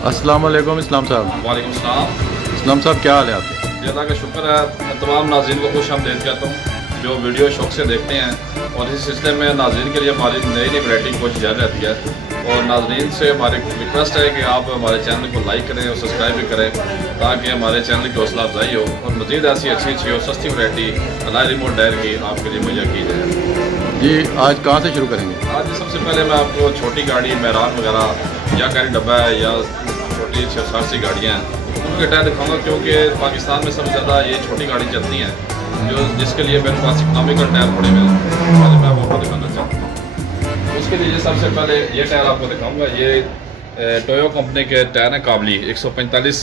अस्सलाम वालेकुम इस्लाम साहब। वालेकुम सलाम। इस्लाम साहब क्या हाल है आपके? जी अल्लाह का शुक्र है। मैं तमाम नाज़रीन को खुश आमदीद कहता हूँ जो वीडियो शौक से देखते हैं, और इस सिलसिले में नाज़रीन के लिए हमारी नई नई वैरायटी की कोशिश जारी रहती है। और नाज़रीन से हमारी रिक्वेस्ट है कि आप हमारे चैनल को लाइक करें और सब्सक्राइब भी करें, ताकि हमारे चैनल की हौसला अफजाई हो और मज़ीद ऐसी अच्छी अच्छी और सस्ती वैरायटी अलाई रिमोट डायर की आपके लिए मुहैया की जाए। जी आज कहाँ से शुरू करेंगे? आज सबसे पहले मैं आपको छोटी गाड़ी, मेहरान वगैरह या कैरी डब्बा है या छोटी सारसी गाड़ियाँ हैं उनके टायर दिखाऊंगा, क्योंकि पाकिस्तान में सबसे ज़्यादा ये छोटी गाड़ी चलती हैं, जो जिसके लिए मेरे पास इकनॉमिकल टायर पड़े हुए हैं। आज मैं वो दिखाना चाहता हूँ। उसके लिए सबसे पहले ये टायर आपको दिखाऊंगा। ये टोयो कंपनी के टायर हैं, काबली 145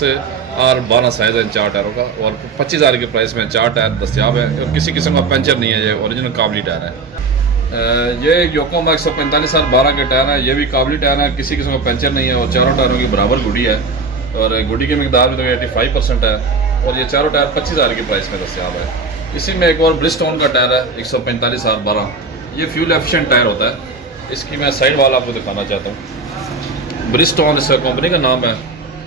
और 12 साइज़ है इन 4 टायरों का, और 25,000 के प्राइस में 4 टायर दस्तियाब है और किसी किस्म का पंचर नहीं है। ये ओरिजिनल काबली टायर है। ये योकोमा 145 और 12 के टायर है, ये भी काबली टायर है, किसी किस्म का पंचर नहीं है और चारों टायरों की बराबर गुडी है, और गुडी की मिकदार भी तो 85% है, और ये चारों टायर 25,000 की प्राइस में दस्तियाब है। इसी में एक और ब्रिजस्टोन का टायर है 145 और 12, ये फ्यूल एफिशिएंट टायर होता है। इसकी मैं साइड वाल आपको दिखाना चाहता हूँ। ब्रिजस्टोन इस कंपनी का नाम है,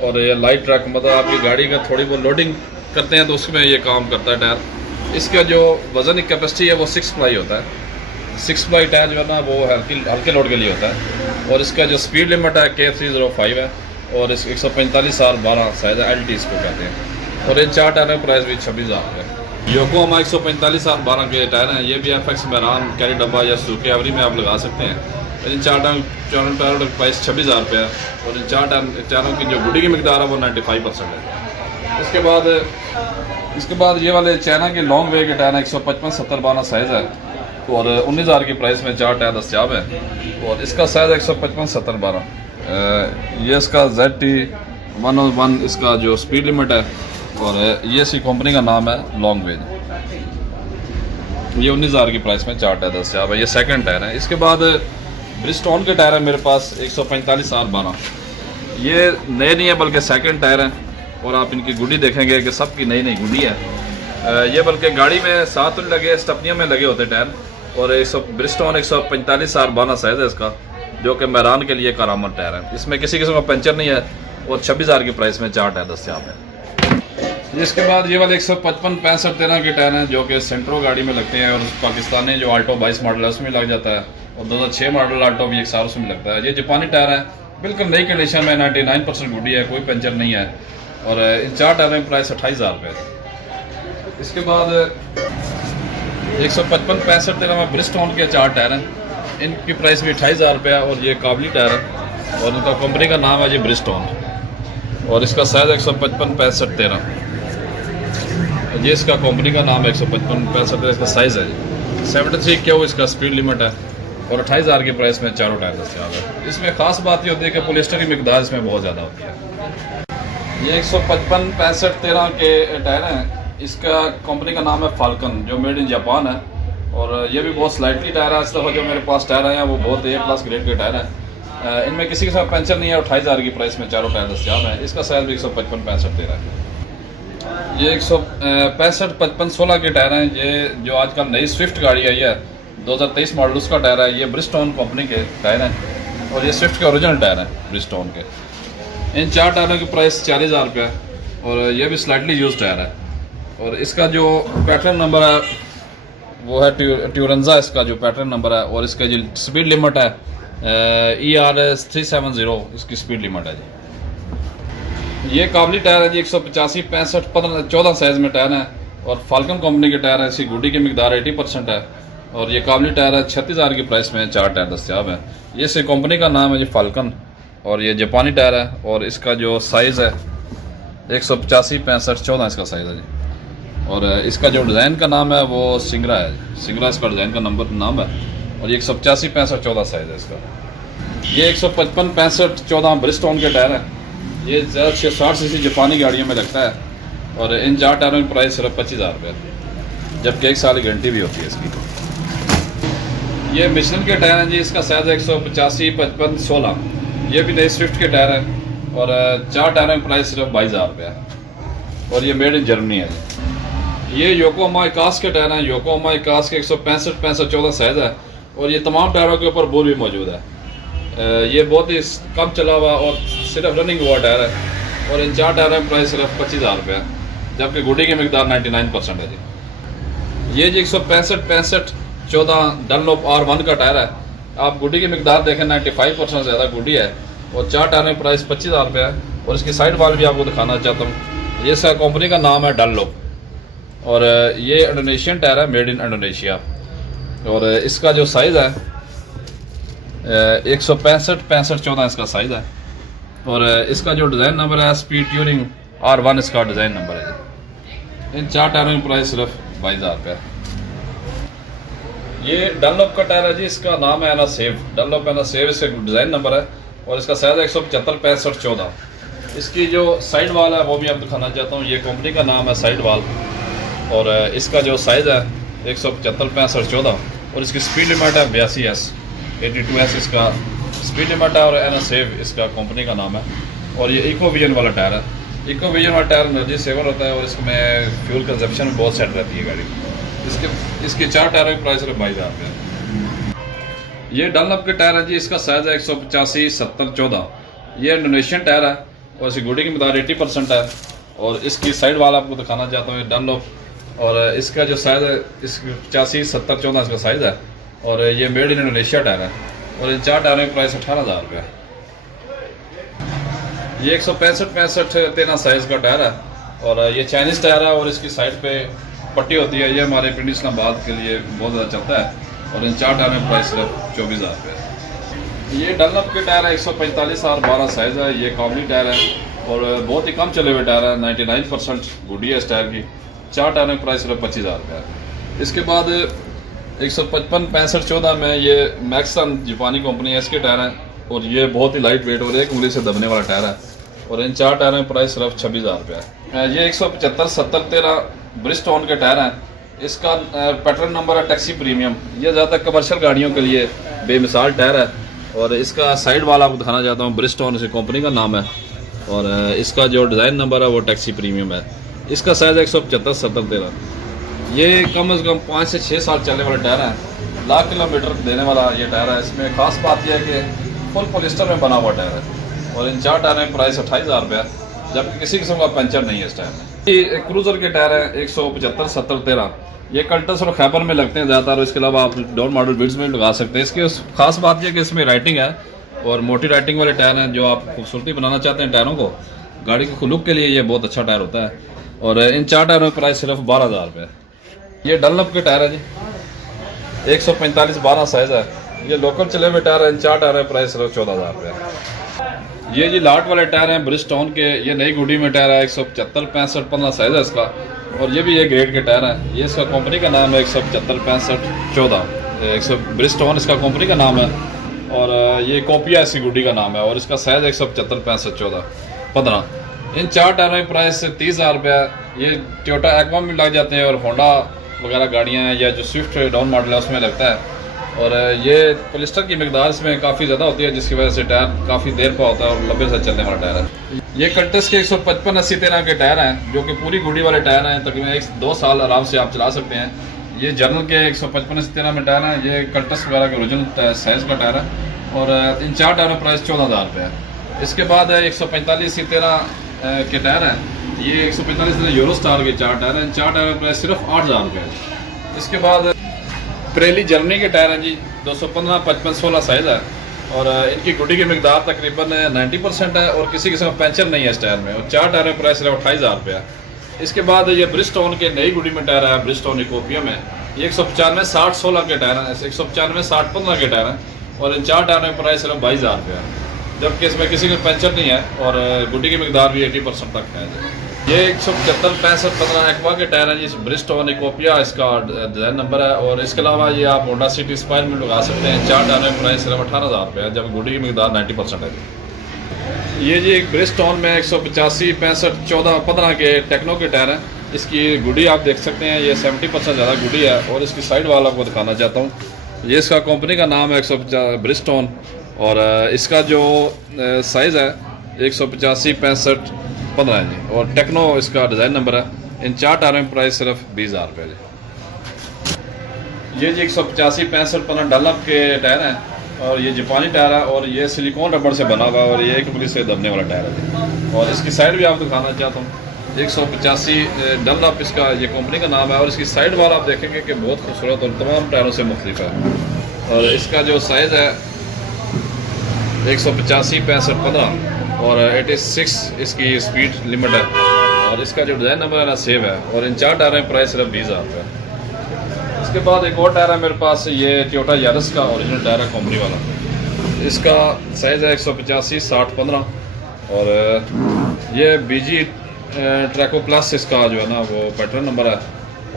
और ये लाइट ट्रक, मतलब आपकी गाड़ी का थोड़ी बहुत लोडिंग करते हैं तो उसमें ये काम करता है टायर। इसका जो वज़न की कैपेसिटी है वो 6 प्लाई होता है। 6 प्लाई टायर जो है ना वो हल्के लोड के लिए होता है, और इसका जो स्पीड लिमिट है K305 है, और इस 145 और 12 साइज़ है, LT इसको कहते हैं। और इन 4 टायरों का प्राइस भी 26,000 है। योकोहामा 145 और 12 के टायर हैं, ये भी FX मेहरान, कैरी डब्बा या सुजुकी एवरी में आप लगा सकते हैं। इन 4 टायरों का प्राइस 26,000 रुपये है, और इन 4 टायरों की जो गुडी की मिकदार है वो 95% है। इसके बाद ये वाले चाइना के लॉन्ग वे के टायर हैं, 155 70 12 साइज़ है, और 19,000 की प्राइस में 4 टायर दस्तियाब है, और इसका साइज़ 155 70 12। ये इसका ZT101 इसका जो स्पीड लिमिट है, और ये इसी कंपनी का नाम है लॉन्ग वेज। ये 19,000 की प्राइस में 4 टायर दस्तियाब है। ये सेकंड टायर है। इसके बाद ब्रिजस्टोन के टायर है मेरे पास 145 और 12, ये नए नहीं है बल्कि सेकंड टायर हैं, और आप इनकी गुडी देखेंगे कि सबकी नई नई गुडी है। ये बल्कि गाड़ी में साथ में लगे, स्टपनियों में लगे होते टायर, और ब्रिजस्टोन 145 और 12 साइज़ है इसका, जो कि मेहरान के लिए करामत टायर है। इसमें किसी किस्म का पंचर नहीं है, और 26,000 की प्राइस में 4 टायर दस्तियाब है। इसके बाद ये वाले 155 65 13 के टायर हैं, जो कि सेंट्रो गाड़ी में लगते हैं, और पाकिस्तानी जो आल्टो 22 मॉडल है उसमें लग जाता है, और 2006 मॉडल आल्टो भी एक साल उसमें लगता है। ये जापानी टायर है, बिल्कुल नई कंडीशन में, 99% गुडी है, कोई पंचर नहीं है, और इन 4 टायरों की प्राइस 28,000 रुपये है। इसके बाद 155 65 13 में ब्रिजस्टोन के 4 टायर हैं, इनकी प्राइस भी 28,000 रुपये है, और ये काबली टायर है, और इनका कंपनी का नाम है जी ब्रिजस्टोन, और इसका साइज़ 155 65 13। ये इसका कंपनी का नाम है 155 65 इसका साइज़ है जी। 73 क्यों इसका स्पीड लिमिट है, और 28,000 की प्राइस में 4 टायर दस्तियाब है। इसमें ख़ास बात ये होती है कि पॉलिस्टर की मिकदार इसमें बहुत ज़्यादा होती है। ये 155 65 13 के टायर हैं, इसका कंपनी का नाम है फाल्कन, जो मेड इन जापान है, और ये भी बहुत स्लाइटली टायर है। इस दफ़ा जो मेरे पास टायर आए हैं वो बहुत A+ ग्रेड के टायर हैं। इनमें किसी के साथ पंचर नहीं है, 28,000 की प्राइस में 4 टायर दस्तियाब है। इसका साइज़ भी 155 65 13 है। ये 165 55 16 के टायर हैं। ये जो आजकल नई स्विफ्ट गाड़ी आई है 2023 मॉडल, उसका टायर है। ये ब्रिजस्टोन कंपनी के टायर हैं, और ये स्विफ्ट के ओरिजिनल टायर हैं ब्रिजस्टोन के। इन 4 टायरों की प्राइस 40,000 रुपये है, और ये भी स्लाइटली यूज टायर है, और इसका जो पैटर्न नंबर है वो है ट्यूरेंजा, इसका जो पैटर्न नंबर है, और इसका जो स्पीड लिमिट है ERS 370 इसकी स्पीड लिमिट है जी। ये काबली टायर है जी, 185 65 15 14 साइज़ में टायर है, और फाल्कन कंपनी के टायर है। इसकी गुडी की मिकदार 80% है, और ये काबली टायर है। 36,000 की प्राइस में 4 टायर दस्तियाब है। ये इसी कंपनी का नाम है जी फाल्कन, और ये जापानी टायर है, और इसका जो साइज़ है 185 65 14 इसका साइज़ है जी। और इसका जो डिज़ाइन का नाम है वो सिंगरा है, सिंगरा इसका डिज़ाइन का नाम है, और ये 185 65 14 साइज़ है इसका। ये 155 65 14 ब्रिजस्टोन के टायर है। ये 60 सीसी जापानी गाड़ियों में लगता है, और इन 4 टायरों की प्राइस सिर्फ 25,000 रुपये है, जबकि 1 साल की गारंटी भी होती है इसकी। ये मिशेलिन के टायर हैं जी, इसका साइज़ है 185 55 16, ये भी नई स्विफ्ट के टायर हैं, और 4 टायरों की प्राइस सिर्फ 22,000 रुपये है, और ये मेड इन जर्मनी है जी। ये योकोहामा इकास के टायर हैं। योकोहामा इकास के 165 65 14 साइज़ है, और ये तमाम टायरों के ऊपर बोल भी मौजूद है। ये बहुत ही कम चला हुआ और सिर्फ रनिंग हुआ टायर है और इन 4 टायरों की प्राइस सिर्फ 25,000 रुपये है, जबकि गुडी की मकदार 99% है जी। ये जी 165 14 डनलोप R1 का टायर है। आप गुडी की मकदार देखें 95% ज़्यादा गुडी है और 4 टायरों की प्राइस 25,000 रुपये है। और इसकी साइड वाल भी आपको दिखाना चाहता हूँ। ये इसका कंपनी का नाम है डनलोप और ये इंडोनेशियन टायर है, मेड इन इंडोनेशिया। और इसका जो साइज़ है 165 14 इसका साइज़ है। और इसका जो डिज़ाइन नंबर है स्पीड ट्यूनिंग R1 इसका डिज़ाइन नंबर है। इन 4 टायरों की प्राइस सिर्फ 22,000 रुपये है। ये डनलोप का टायर है जी, इसका नाम है ना सेव, डनलोप है ना सेव, इसका डिज़ाइन नंबर है और इसका साइज़ है 175 65 14। इसकी जो साइड वाल है वो भी आप दिखाना चाहता हूँ। ये कंपनी का नाम है साइड वाल और इसका जो साइज़ है 175 65 14 और इसकी स्पीड लिमिट है 82S 82S इसका स्पीड लिमिट है और एना सेव इसका कंपनी का नाम है। और ये इको विजन वाला टायर है। इको विजन वाला टायर एनर्जी सेवर होता है और इसमें फ्यूल कंजप्शन बहुत सेट रहती है गाड़ी। इसके 4 टायरों की प्राइस सिर्फ 22,000 रुपये है। ये डनलप के टायर है जी, इसका साइज़ है 185 70 14। ये इंडोनेशियन टायर है और इसकी गुडी की मकदार 80% है। और इसकी साइड वाल आपको दिखाना चाहता हूँ डनलप और इसका जो साइज़ है इसकी 85 70 14 इसका साइज़ है और ये मेड इन इंडोनेशिया टायर है और इन 4 टायरों की प्राइस 18,000 रुपये है। ये 165 65 13 साइज़ का टायर है और ये चाइनीज़ टायर है और इसकी साइड पे पट्टी होती है। ये हमारे पिंडी इस्लामाबाद के लिए बहुत ज़्यादा चलता है और इन 4 टायरों की प्राइस सिर्फ 24,000 रुपये है। ये डनलप के टायर है 145 और 12 साइज़ है। ये काबली टायर है और बहुत ही कम चले हुए टायर है, 99% गुडी है इस टायर की। 4 टायरों की प्राइस सिर्फ 25,000 रुपये है। इसके बाद 155 65 14 में ये मैक्सन जापानी कंपनी है, इसके टायर हैं और ये बहुत ही लाइट वेट और एक उंगली से दबने वाला टायर है और इन 4 टायरों की प्राइस सिर्फ 26,000 रुपये है। ये 175 70 13 ब्रिजस्टोन के टायर हैं। इसका पैटर्न नंबर है टैक्सी प्रीमियम। ये ज़्यादातर कमर्शियल गाड़ियों के लिए बेमिसाल टायर है और इसका साइड वाल आपको दिखाना चाहता हूँ। ब्रिजस्टोन इस कंपनी का नाम है और इसका जो डिज़ाइन नंबर है वो टैक्सी प्रीमियम है। इसका साइज़ 175 70 13। ये कम से कम 5 से 6 साल चलने वाला टायर है, 1,00,000 किलोमीटर देने वाला ये टायर है। इसमें खास बात यह है कि फुल पॉलिस्टर में बना हुआ टायर है और इन 4 टायरों की प्राइस 28,000 रुपये है, जबकि किसी किस्म का पंचर नहीं है इस टायर में। ये क्रूज़र के टायर है 175 70 13। ये कल्टस और खैबर में लगते हैं ज़्यादातर और इसके अलावा आप डोर मॉडल बिड्स में लगा सकते हैं। इसकी खास बात यह कि इसमें राइटिंग है और मोटी राइटिंग वाले टायर हैं। जो आप खूबसूरती बनाना चाहते हैं टायरों को, गाड़ी के लुक के लिए ये बहुत अच्छा टायर होता है और इन 4 टायरों की प्राइस सिर्फ 12,000 रुपये है। ये डनलप के टायर है जी, 145 12 साइज़ है। ये लोकल चले हुए टायर है। इन 4 टायरों की प्राइस सिर्फ 14,000 रुपये है। ये जी लाट वाले टायर हैं ब्रिजस्टोन के। ये नई गुडी में टायर है, 175 65 15 साइज़ है इसका और ये भी ये ग्रेड के टायर हैं। ये इसका कंपनी का नाम है 175 65 14 ब्रिजस्टोन इसका कंपनी का नाम है और ये कोपिया इसकी गुडी का नाम है और इसका साइज़ 175 65 14 15। इन 4 टायरों की प्राइस 30,000 रुपये है। ये टोयोटा एक्वा में लग जाते हैं और होंडा वगैरह गाड़ियाँ हैं या जो स्विफ्ट डाउन मॉडल है उसमें लगता है और ये पॉलिस्टर की मकदार इसमें काफ़ी ज़्यादा होती है, जिसकी वजह से टायर काफ़ी देर पर होता है और लंबे से चलने वाला टायर है। ये कल्टस के 155 80 13 के टायर हैं जो कि पूरी गुडी वाले टायर हैं। तकरीबन 1-2 साल आराम से आप चला सकते हैं। ये जर्नल के 155 80 13 में टायर हैं। ये कल्टस वगैरह के ओरिजिनल साइज़ का टायर है और इन 4 टायरों की प्राइस 14,000 रुपये है। इसके बाद 145 80 13 के टायर हैं। ये 145 यूरो स्टार के 4 टायर हैं। 4 टायरों की प्राइस सिर्फ 8,000 रुपये है। इसके बाद प्रेली जर्मनी के टायर हैं जी, 215 55 16 साइज़ है और इनकी गुडी की मकदार तकरीबन 90% है और किसी किस्म का पंचर नहीं है इस टायर में और 4 टायरों की प्राइस सिर्फ 28,000 रुपये है। इसके बाद ये ब्रिजस्टोन के नई गुडी में टायर है, ब्रिजस्टोन इकोपिया में। ये 195 60 16 के टायर हैं, 195 60 15 के टायर हैं और इन 4 टायरों की प्राइस सिर्फ 22,000 रुपये है, जबकि इसमें किसी का पंचर नहीं है और गुडी की मकदार भी 80% तक है। ये 175 65 15 एक्वा के टायर हैं जी, ब्रिजस्टोन इकोपिया इसका डिज़ाइन नंबर है और इसके अलावा ये आप होंडा सिटी स्पायर में लगा सकते हैं। 4 टायरों की प्राइस सिर्फ 18,000 रुपये है, जब गुडी की मकदार 90% है। ये जी एक ब्रिजस्टोन में 185 65 14 15 के टेक्नो के टायर हैं। इसकी गुडी आप देख सकते हैं, ये 70% ज़्यादा गुडी है और इसकी साइड वाल आपको दिखाना चाहता हूँ। ये इसका कंपनी का नाम है 150 ब्रिजस्टोन और इसका जो साइज़ है 185 65 15 है जी और टेक्नो इसका डिज़ाइन नंबर है। इन 4 टायरों की प्राइस सिर्फ 20,000 रुपये जी। ये जी 185 65 15 डनलप के टायर हैं और ये जापानी टायर है और ये सिलिकॉन रबड़ से बना हुआ है और ये एक उंगली से दबने वाला टायर है। और इसकी साइड भी आप दिखाना चाहता हूँ, 185 डनलॉप इसका ये कंपनी का नाम है। और इसकी साइड वाल आप देखेंगे कि बहुत खूबसूरत और तमाम टायरों से मुख्तलिफ है। और इसका जो साइज़ है 185 65 15 और 86 इसकी स्पीड लिमिट है। और इसका जो डिज़ाइन नंबर है ना सेव है। और इन 4 टायरों में प्राइस सिर्फ 20,000 रुपये। इसके बाद एक और टायर है मेरे पास, ये टोयोटा यारिस का ओरिजिनल टायर है कंपनी वाला। इसका साइज़ है 185 60 15 और ये BG ट्रैको प्लस इसका जो है ना वो पैटर्न नंबर है।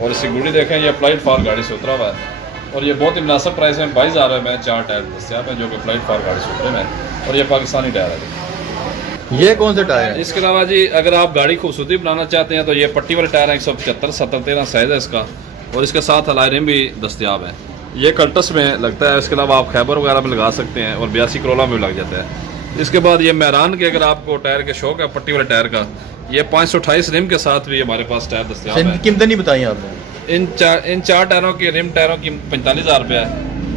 और इसकी गुड़ी देखें, ये अप्लाइड फॉर गाड़ी से उतरा हुआ है। और ये बहुत ही मुनासिब प्राइस है, 22,000 में 4 टायर दस्तियाब हैं जो कि अप्लाइड फॉर गाड़ी से उतरे में है। और ये पाकिस्तानी टायर है। ये कौन से टायर है? इसके अलावा जी अगर आप गाड़ी खूबसूरती बनाना चाहते हैं तो ये पट्टी वाले टायर है, 175 70 13 साइज़ है इसका। और इसके साथ अलाई रिम भी दस्तियाब है। ये कल्टस में लगता है। इसके अलावा आप खैबर वगैरह में लगा सकते हैं और 82 करोला में भी लग जाता है। इसके बाद ये मेहरान के अगर आपको टायर के शौक है पट्टी वाले टायर का, ये 528 रिम के साथ भी हमारे पास टायर दस्तियाब है। कीमतें नहीं बताई आपने? इन चार टायरों की रिम टायरों की 45,000 रुपये है।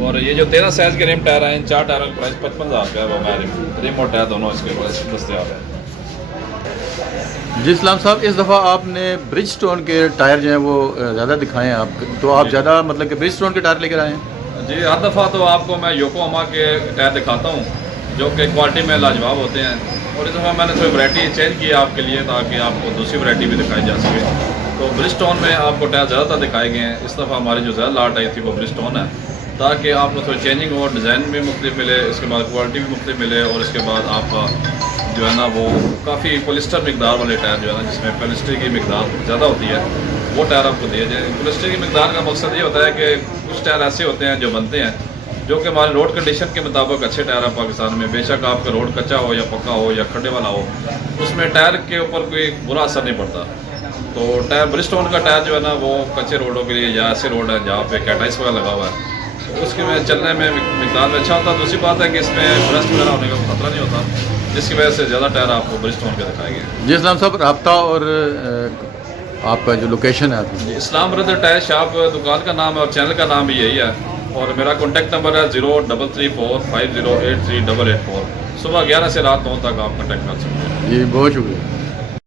और ये जो 13 साइज़ के रिम टायर हैं, इन 4 टायरों की प्राइस 55,000 रुपये है। वो मैं रिम और टायर दोनों इसके प्राइस दस्तियाब है। जी इस्लाम साहब, इस दफ़ा आपने ब्रिजस्टोन के टायर जो हैं वो ज़्यादा दिखाए हैं आप, तो आप ज़्यादा मतलब कि ब्रिजस्टोन के टायर लेकर आए हैं? जी हर दफ़ा तो आपको मैं योकोहामा के टायर दिखाता हूँ जो कि क्वालिटी में लाजवाब होते हैं। और इस दफ़ा मैंने थोड़ी वैरायटी चेंज की है आपके लिए ताकि आपको दूसरी वैरायटी भी दिखाई जा सके। तो ब्रिजस्टोन में आपको टायर ज़्यादातर दिखाए गए हैं। इस दफ़ा हमारी जो ज़्यादा लाट आई थी वो ब्रिजस्टोन है ताकि आपको थोड़ी चेंजिंग और डिज़ाइन भी मुख्तलिफ मिले, इसके बाद क्वालिटी भी मुख्तलिफ मिले। और इसके बाद आपका जो है ना वो काफ़ी पोलिस्टर मकदार वाले टायर जो है ना जिसमें पोलिस्टर की मकदार ज़्यादा होती है वो टायर आपको दिए जाए। पोलिस्टर की मकदार का मकसद ये होता है कि कुछ टायर ऐसे होते हैं जो बनते हैं जो कि हमारे रोड कंडीशन के मुताबिक अच्छे टायर है पाकिस्तान में। बेशक आपका रोड कच्चा हो या पक्का हो या खड्डे वाला हो, उसमें टायर के ऊपर कोई बुरा असर नहीं पड़ता। तो टायर ब्रिजस्टोन का टायर जो है ना वो कच्चे रोडों के लिए या ऐसे रोड है जहाँ पे कैटाइस वगैरह लगा हुआ है उसके में चलने में मकदार में अच्छा होता है। दूसरी बात है कि इसमें रस्ट वगैरह होने का खतरा नहीं होता, जिसकी वजह से ज़्यादा टायर आपको ब्रिजस्टोन के दिखाए गए। जी इस्लाम साहब, रब्ता और आपका जो लोकेशन है आपकी? इस्लाम ब्रदर टायर शॉप दुकान का नाम है और चैनल का नाम भी यही है। और मेरा कॉन्टैक्ट नंबर है 0334 5083 884। सुबह 11 से रात 9 तक आप कॉन्टैक्ट कर सकते हैं। जी बहुत शुक्रिया।